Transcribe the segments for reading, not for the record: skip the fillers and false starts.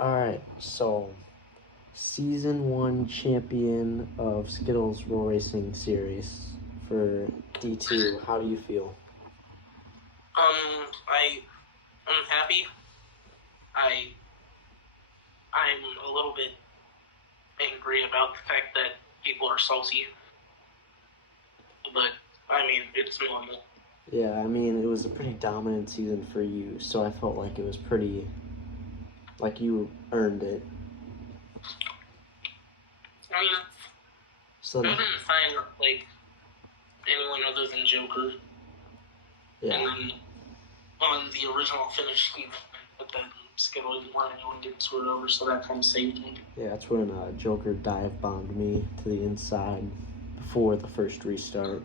Alright, so Season 1 champion of Skittles Roll Racing Series for D2. How do you feel? I'm happy. I'm a little bit angry about the fact that people are salty. But, I mean, it's normal. Yeah, I mean, it was a pretty dominant season for you, so I felt like it was pretty, like you earned it. I mean, So, I didn't find, like, anyone other than Joker. yeah. And then on the original finish, but then Skittle didn't want anyone getting screwed over, so that kind of saved me. Yeah, that's when Joker dive bombed me to the inside before the first restart.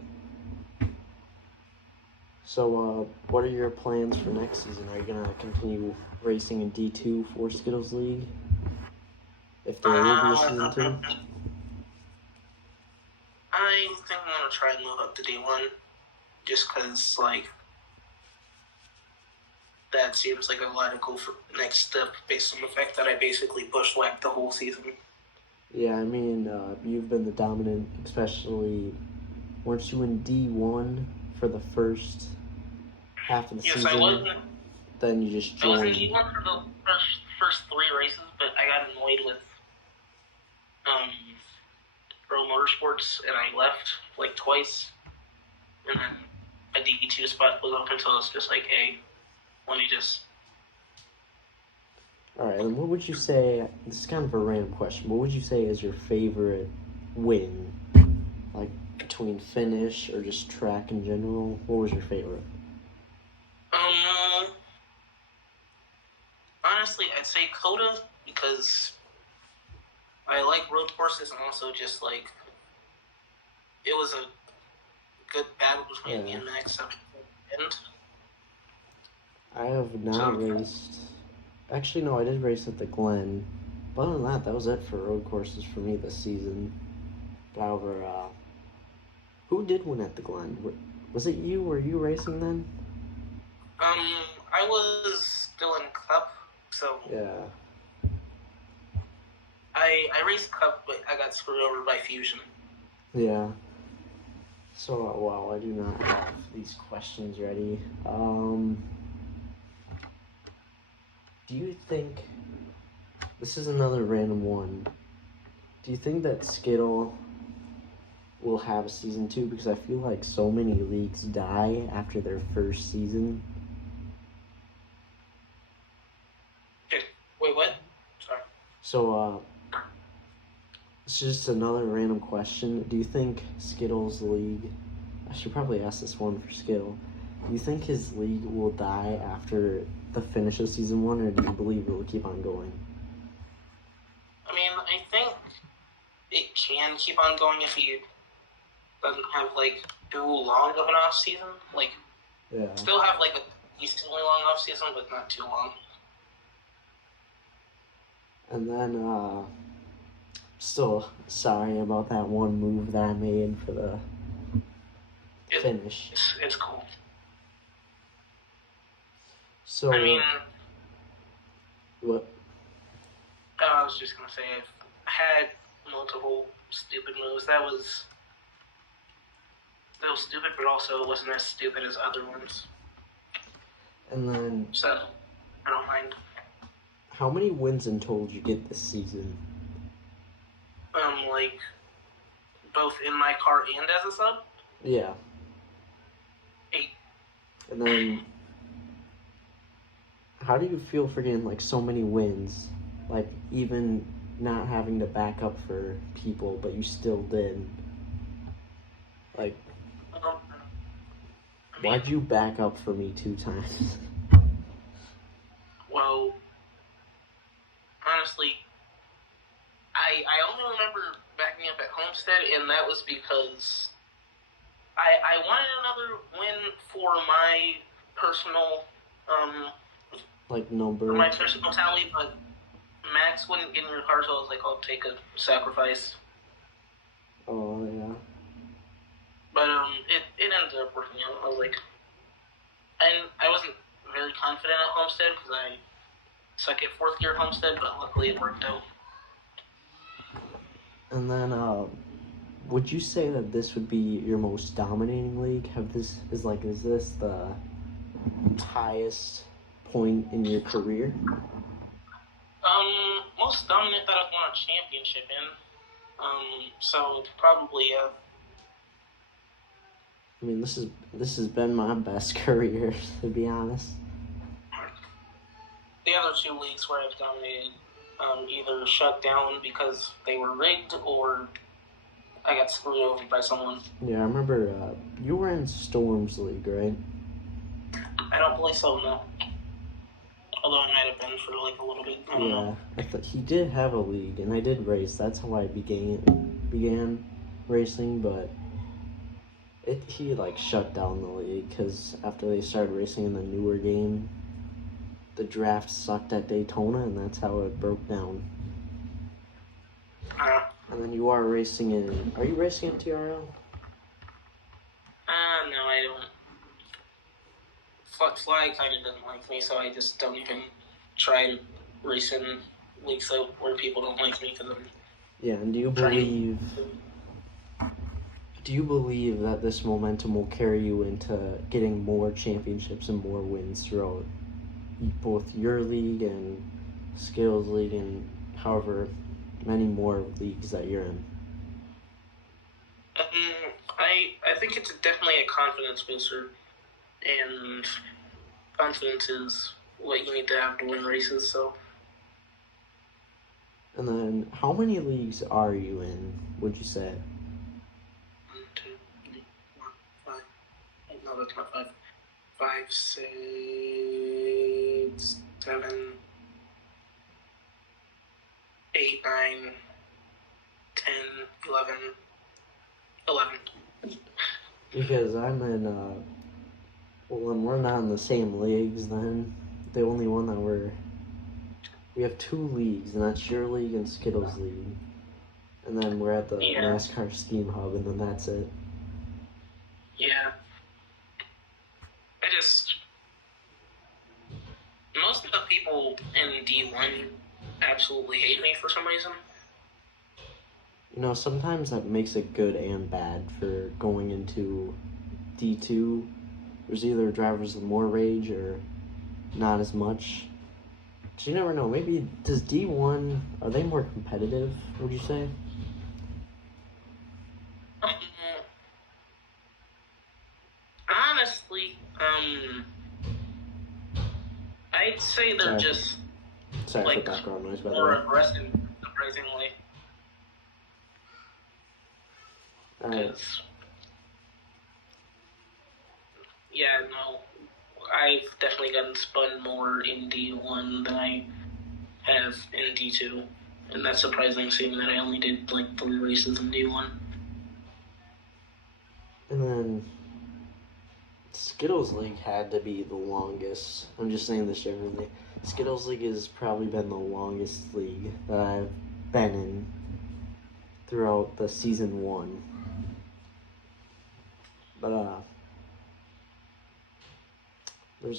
So, what are your plans for next season? Are you going to continue racing in D2 for Skittles League? If there will be a season 2? I think I'm going to try and move up to D1, just because, like, that seems like a logical next step based on the fact that I basically bushwhacked the whole season. Yeah, I mean, you've been the dominant, especially, weren't you in D1 for the first half of the season? Yes, I was. Then you just joined. I was in D1 for the first 3 races, but I got annoyed with Pro Motorsports, and I left, like, twice. And then a D2 spot was open, so I was just like, hey, let me just... Alright, and what would you say, this is kind of a random question, what would you say is your favorite win? Like, between finish or just track in general? What was your favorite? Honestly, I'd say Coda, because I like road courses, and also just, like, it was a good battle between me and Max at the end. I have not raced... Actually, no, I did race at the Glen. But other than that was it for road courses for me this season. However, who did win at the Glen? Was it you? Were you racing then? I was still in Cup, so... Yeah. I raced Cup, but I got screwed over by Fusion. Yeah. So, wow, I do not have these questions ready. Do you think... This is another random one. Do you think that Skittle will have a season 2? Because I feel like so many leagues die after their first season. Wait, what? Sorry. So, it's just another random question. Do you think Skittle's league... I should probably ask this one for Skittle. Do you think his league will die after the finish of season 1, or do you believe it will keep on going? I mean, I think it can keep on going if he doesn't have, like, too long of an off-season. Like, still have, like, a decently long off-season, but not too long. And then, still sorry about that one move that I made for the finish. It's cool. So, I mean... What? I was just gonna say, I've had multiple stupid moves. That was stupid, but also it wasn't as stupid as other ones. And then... So, I don't mind. How many wins in total did you get this season? Like, both in my car and as a sub? Yeah. 8. And then... How do you feel for getting, like, so many wins? Like, even not having to back up for people, but you still did. Like, why'd you back up for me 2 times? Well, honestly, I only remember backing up at Homestead, and that was because I wanted another win for my personal, like, number? For my personal tally, but Max wouldn't get in your car, so I was like, I'll take a sacrifice. Oh, yeah. But, it ended up working out. I was like... And I wasn't very confident at Homestead, because second, fourth year Homestead, but luckily it worked out. And then, would you say that this would be your most dominating league? Is this the highest point in your career? Most dominant that I've won a championship in. So probably I mean, this has been my best career, to be honest. The other two leagues where I've dominated either shut down because they were rigged or I got screwed over by someone. Yeah, I remember you were in Storm's league, right? I don't believe so, no. Although I might have been for like a little bit. I don't know. I thought he did have a league, and I did race. That's how I began racing, but he like shut down the league because after they started racing in the newer game, the draft sucked at Daytona, and that's how it broke down. And then you are racing in. Are you racing in TRL? No, I don't. Fly kind of doesn't like me, so I just don't even try to race in leagues where people don't like me because I'm. Yeah, and do you believe that this momentum will carry you into getting more championships and more wins throughout both your league and Skills League and however many more leagues that you're in? I think it's definitely a confidence booster, and confidence is what you need to have to win races. So. And then, how many leagues are you in? Would you say? 1, 2, 3, 4, 5. No, that's not 5. 5, 6, 7, 8, 9, 10, 11. Because I'm in, when we're not in the same leagues, then the only one that we have 2 leagues, and that's your league and Skittles League. And then we're at the NASCAR Steam Hub, and then that's it. Yeah. Most of the people in D1 absolutely hate me for some reason. You know, sometimes that makes it good and bad for going into D2. There's either drivers with more rage or not as much. So you never know. Maybe, does D1, are they more competitive, would you say? Honestly, I'd say they're just for background noise, by the way. more aggressive, surprisingly. Because, I've definitely gotten spun more in D1 than I have in D2. And that's surprising, seeing that I only did like 3 races in D1. And then Skittles League had to be the longest. I'm just saying this generally. Skittles League has probably been the longest league that I've been in throughout the season 1. But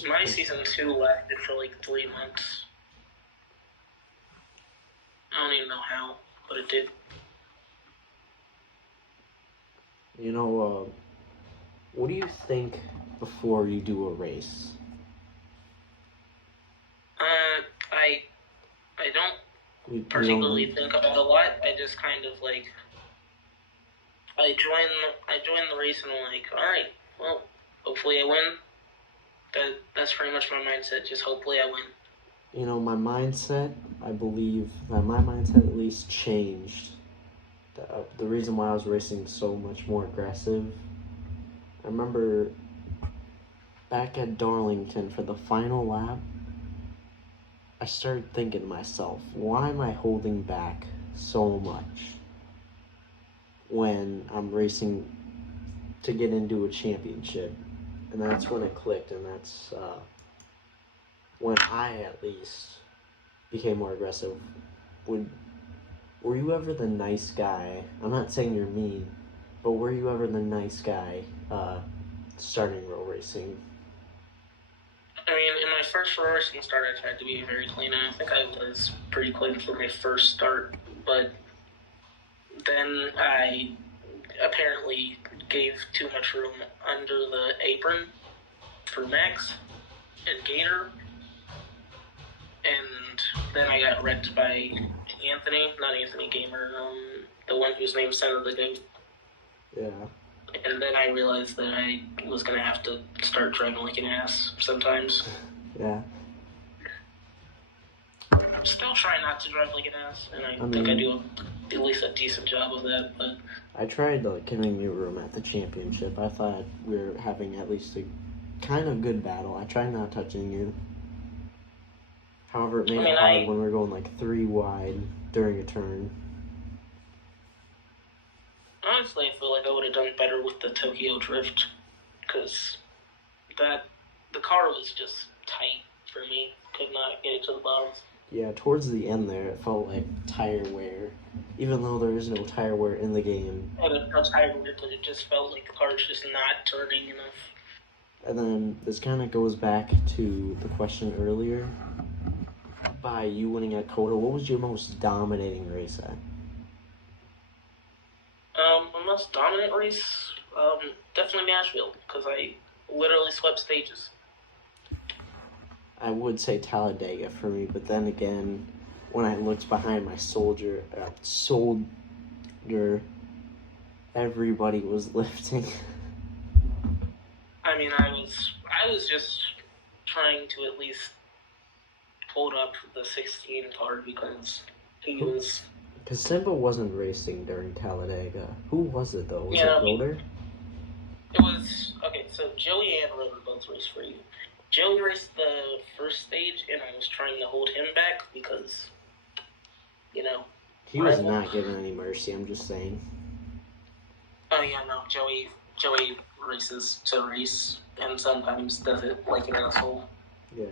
my season 2 lasted for like 3 months. I don't even know how, but it did. You know, what do you think before you do a race? I don't particularly think about a lot. I just kind of like I join the race and I'm like, all right, well, hopefully I win. That's pretty much my mindset. Just hopefully I win. You know, my mindset, I believe that my mindset at least changed. The reason why I was racing so much more aggressive. I remember back at Darlington for the final lap, I started thinking to myself, why am I holding back so much when I'm racing to get into a championship? And that's when it clicked, and that's when I, at least, became more aggressive. Were you ever the nice guy? I'm not saying you're mean, but were you ever the nice guy starting road racing? I mean, in my first racing start, I tried to be very clean, and I think I was pretty clean for my first start, but then I apparently gave too much room under the apron for Max and Gator, and then I got wrecked by not Anthony Gamer, the one whose name sounded like a... Yeah. And then I realized that I was going to have to start driving like an ass sometimes. Yeah. Still try not to drive like an ass, and I think I do at least a decent job of that, but... I tried, giving me room at the championship. I thought we were having at least a kind of good battle. I tried not touching you. However, it made it hard when we were going, 3 wide during a turn. Honestly, I feel like I would have done better with the Tokyo Drift, because the car was just tight for me. Could not get it to the bottoms. Yeah, towards the end there, it felt like tire wear, even though there is no tire wear in the game. Oh, there's no tire wear, but it just felt like the car's just not turning enough. And then this kind of goes back to the question earlier. By you winning at COTA, what was your most dominating race at? My most dominant race, definitely Nashville, because I literally swept stages. I would say Talladega for me, but then again, when I looked behind my soldier, everybody was lifting. I mean, I was just trying to at least hold up the 16 car because he was... Because Simba wasn't racing during Talladega. Who was it, though? Was it Rotor? It was... Okay, so Joey and Rotor both raced for you. Joey raced the first stage, and I was trying to hold him back because, He was not given any mercy, I'm just saying. Oh, yeah, no. Joey races to race, and sometimes does it like an asshole. Yeah.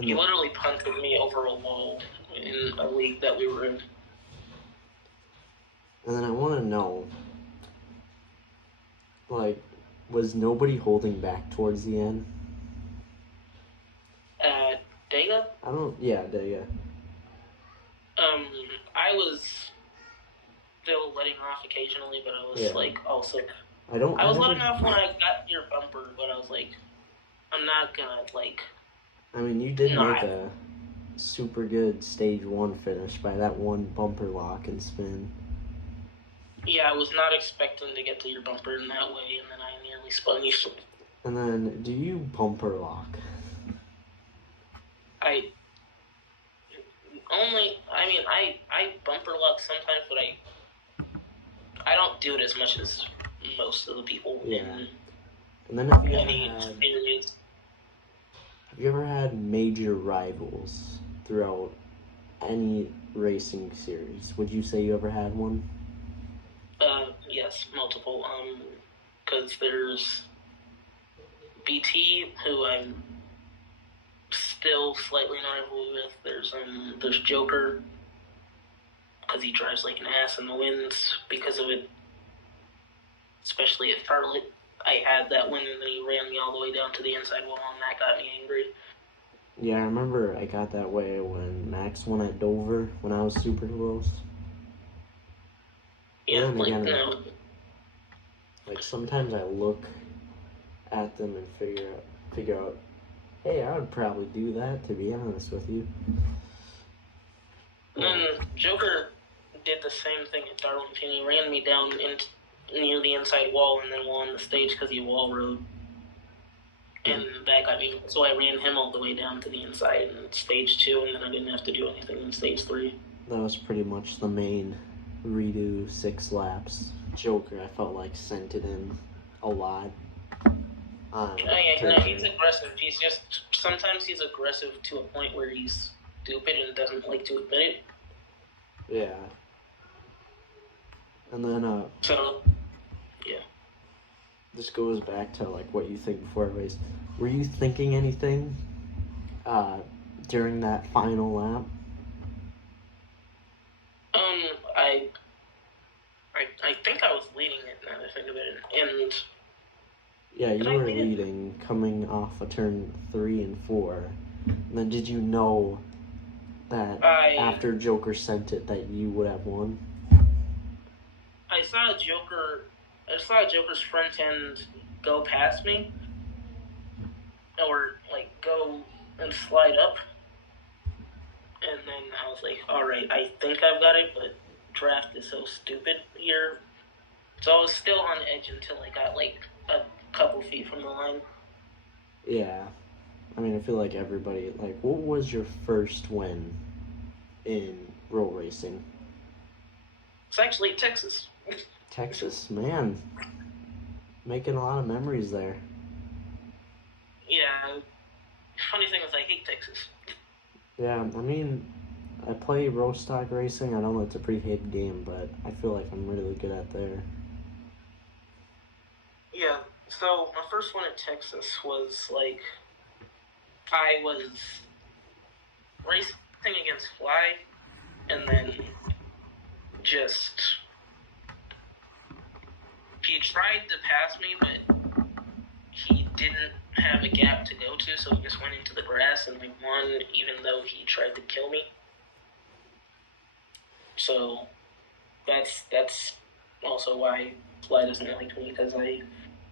He literally punted me over a wall in a league that we were in. And then I want to know, was nobody holding back towards the end? Dega? Dega. I was still letting off occasionally, but I was all sick. I was letting off when I got your bumper, but I was like, I'm not gonna I mean, you did make a super good stage 1 finish by that one bumper lock and spin. Yeah, I was not expecting to get to your bumper in that way, and then I nearly spun you. And then, do you bumper lock? I bumper lock sometimes, but I don't do it as much as most of the people. Yeah. And then have you ever had major rivals throughout any racing series? Would you say you ever had one? Yes, multiple. Because there's BT, who I'm still slightly in a rivalry with. There's Joker, because he drives like an ass in the wins because of it. Especially at Charlotte, I had that win and then he ran me all the way down to the inside wall, and that got me angry. Yeah, I remember I got that way when Max won at Dover when I was super close. Yeah, sometimes I look at them and figure out, hey, I would probably do that, to be honest with you. And then Joker did the same thing at Darlington. He ran me down near the inside wall and then won the stage because he wall rode. And that got me. So I ran him all the way down to the inside in stage 2, and then I didn't have to do anything in stage 3. That was pretty much the main redo 6 laps. Joker, I felt like, sent it in a lot. He's aggressive. Sometimes he's aggressive to a point where he's stupid and doesn't like to admit it. Yeah. And then, yeah. This goes back to, what you think before a race. Were you thinking anything, during that final lap? I think I was leading it now that I think of it, and Yeah, you were leading, coming off a turn 3 and 4. And then did you know that after Joker sent it that you would have won? I saw Joker's front end go past me, or like go and slide up, and then I was like, all right, I think I've got it, but draft is so stupid here. So I was still on edge until I got like a couple feet from the line. Yeah. I mean, I feel like everybody, like, what was your first win in roll racing? It's actually Texas. Texas, man. Making a lot of memories there. Yeah. Funny thing is, I hate Texas. Yeah, I mean, I play row stock racing. I know it's a pretty hip game, but I feel like I'm really good at there. Yeah, so my first one at Texas was like, I was racing against Fly, and then just, he tried to pass me, but he didn't have a gap to go to, so he just went into the grass and we won, even though he tried to kill me. So that's also why Fly doesn't like me, because I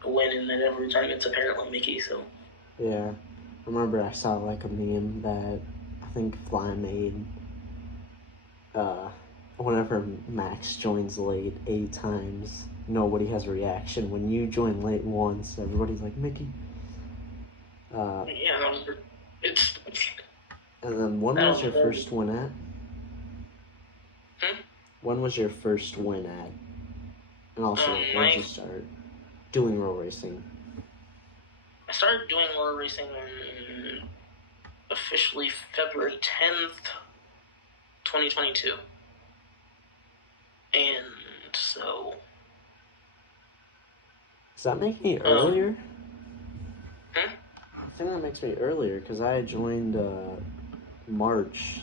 win and then every time it's apparently Mickey. So yeah, I remember I saw like a meme that I think Fly made. Whenever Max joins late 8 times, nobody has a reaction. When you join late once, everybody's like, Mickey. Yeah, it's. And then when was your first win at? When was your first win at? And also, when did you start doing roll racing? I started doing roll racing officially February 10th, 2022. And so. Does that make me earlier? I think that makes me earlier because I joined March.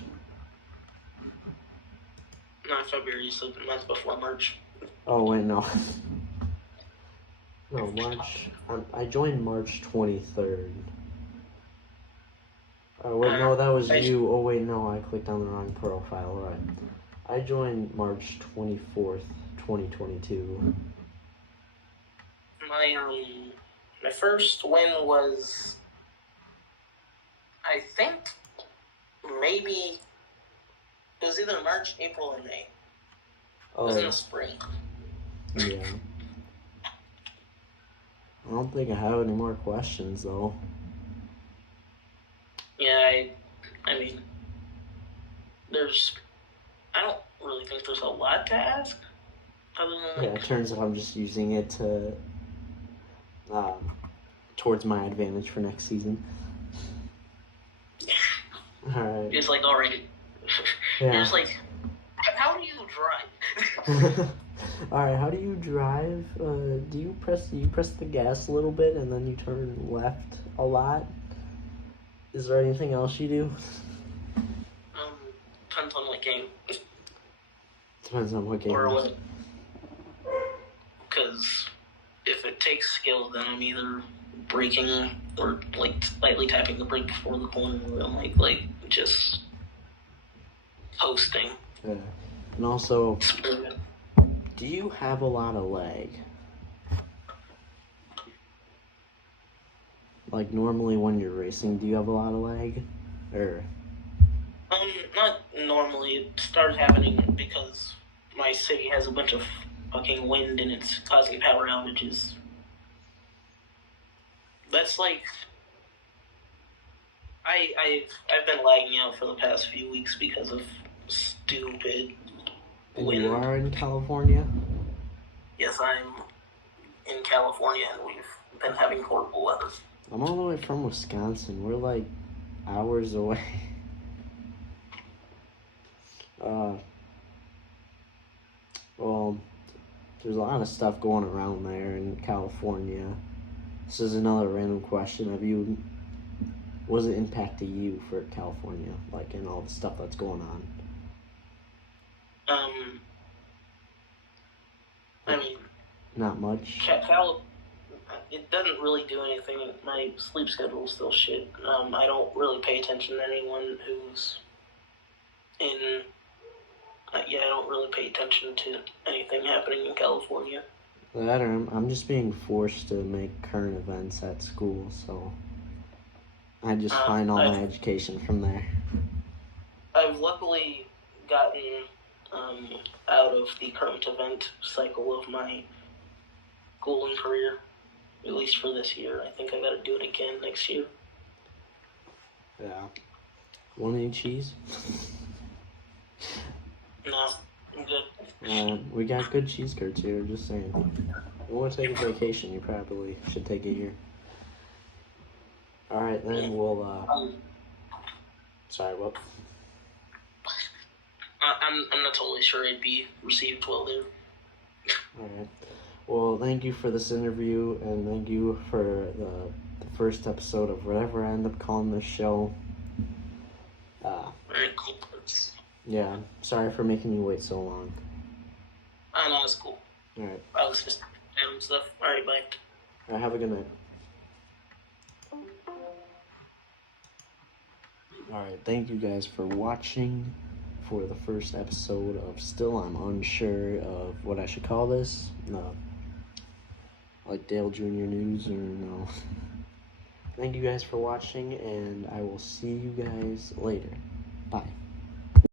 Not February, so the month before March. Oh, wait, no. No, March. I joined March 23rd. Oh, wait, no, that was you. Oh, wait, no, I clicked on the wrong profile. Right. I joined March 24th, 2022. My first win was, I think, maybe, it was either March, April, or May. It was in the spring. Yeah. I don't think I have any more questions, though. Yeah, I mean, I don't really think there's a lot to ask. Other than, yeah, it turns out I'm just using it to, towards my advantage for next season. Alright. It's like, already. Yeah. You're just like, how do you drive? Alright, how do you drive? Do you press the gas a little bit and then you turn left a lot? Is there anything else you do? Depends on what game. Depends on what game. Or what. Because if it takes skill, then I'm either braking or like slightly tapping the brake before the corner, or I'm like just coasting. Yeah. And also, do you have a lot of lag? Like normally when you're racing, do you have a lot of lag? Or not normally. It started happening because my city has a bunch of fucking wind and it's causing power outages. That's like, I've been lagging out for the past few weeks because of stupid wind. You are in California? Yes, I'm in California and we've been having horrible weather. I'm all the way from Wisconsin. We're like hours away. Well, there's a lot of stuff going around there in California. This is another random question. Was it impacted you for California, like in all the stuff that's going on? I mean, not much. it doesn't really do anything. My sleep schedule is still shit. I don't really pay attention to anyone who's in. I don't really pay attention to anything happening in California. That or I'm just being forced to make current events at school, so I just find all my education from there. I've luckily gotten out of the current event cycle of my schooling career, at least for this year. I think I got to do it again next year. Yeah. Want any cheese? No, I'm good. We got good cheese curds here, just saying. If you want to take a vacation, you probably should take it here. Alright, then we'll, sorry, what? I'm not totally sure I'd be received well there. Alright. Well, thank you for this interview, and thank you for the first episode of whatever I end up calling this show. Alright, cool. Yeah, sorry for making you wait so long. I know, it's cool. Alright. I was just doing stuff. Alright, bye. Alright, have a good night. Alright, thank you guys for watching for the first episode of Still I'm Unsure of what I should call this. Like Dale Jr. News or no. Thank you guys for watching, and I will see you guys later. Bye.